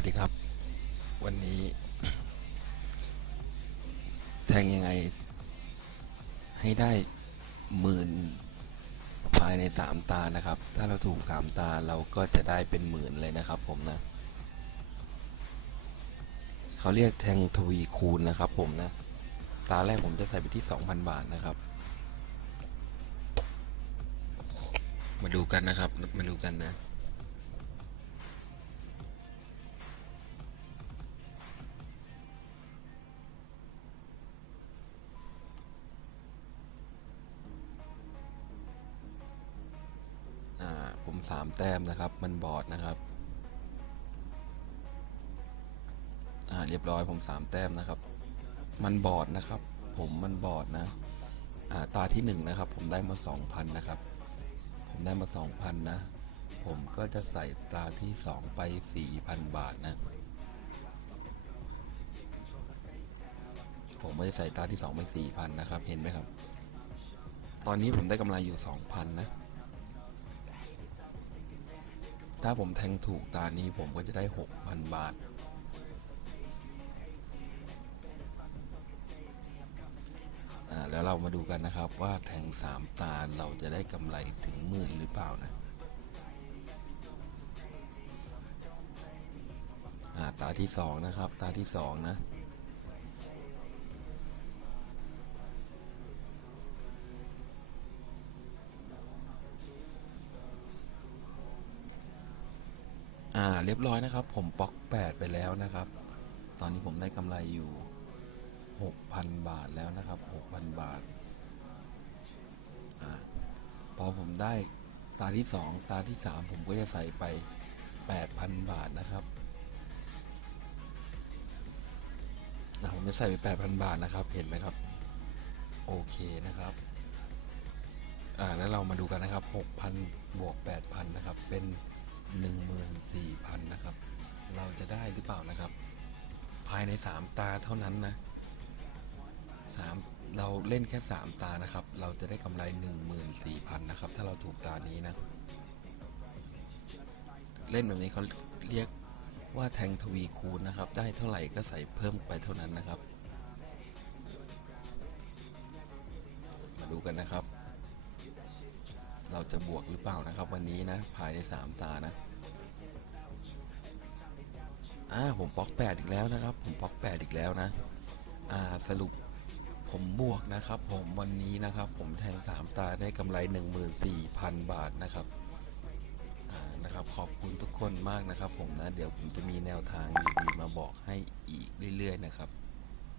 วัสดีครับ วันนี้ แทงยังไง ให้ได้หมื่นภายในสามตานะครับ ถ้าเราถูกสามตาเราก็จะได้เป็นหมื่นเลยนะครับ ผมนะ เขาเรียกแทงทวีคูณนะครับ ผมนะ ตาแรกผมจะใส่ไปที่สองพันบาทนะครับ มาดูกันนะครับ มาดูกันนะ 3 แต้มนะครับ มันบอดนะครับ อ่าเรียบร้อยผม 3 แต้มนะครับ มันบอดนะครับ ผมมันบอดนะ อ่าตาที่ 1 นะครับ ผมได้มา 2,000 นะครับ ผมได้มา 2,000 นะ ผมก็จะใส่ตาที่ 2 ไป 4,000 บาทนะ ผมไม่ได้ใส่ตาที่ 2 ไป 4,000 นะครับ เห็นไหมครับ ตอนนี้ผมได้กำไรอยู่ 2,000 นะ ถ้าผมแทงถูกตานี้ผมก็จะได้หกพันบาท แล้วเรามาดูกันนะครับว่าแทงสามตาเราจะได้กำไรถึงหมื่นหรือเปล่านะาตาที่สองนะครับ ตาที่สองนะ อ่าเรียบร้อยนะครับ ผมปอกแปดไปแล้วนะครับ ตอนนี้ผมได้กำไรอยู่หกพันบาทแล้วนะครับหกพันบาทอ่าพอผมได้ตาที่สองตาที่สามผมก็จะใส่ไปแปดพันบาทนะครับนะผมจะใส่ไปแปดพันบาทนะครับ เห็นไหมครับ โอเคนะครับอ่าแล้วเรามาดูกันนะครับหกพันบวกแปดพันนะครับ เป็น หนึ่งหมื่นสี่พันนะครับ เราจะได้หรือเปล่านะครับ ภายในสามตาเท่านั้นนะสามเราเล่นแค่สามตานะครับ เราจะได้กำไรหนึ่งหมื่นสี่พันนะครับ ถ้าเราถูกตานี้นะ เล่นแบบนี้เขาเรียกว่าแทงทวีคูณนะครับ ได้เท่าไหร่ก็ใส่เพิ่มไปเท่านั้นนะครับ มาดูกันนะครับ เราจะบวกหรือเปล่านะครับ วันนี้นะ ภายในสามตานะอ่าผมป๊อกแปดอีกแล้วนะครับ ผมป๊อกแปดอีกแล้วนะ อ่าสรุปผมบวกนะครับ ผมวันนี้นะครับ ผมแทงสามตาได้กำไรหนึ่งหมื่นสี่พันบาทนะครับอ่านะครับขอบคุณทุกคนมากนะครับ ผมนะ เดี๋ยวผมจะมีแนวทางดีๆมาบอกให้อีกเรื่อย ๆ นะครับ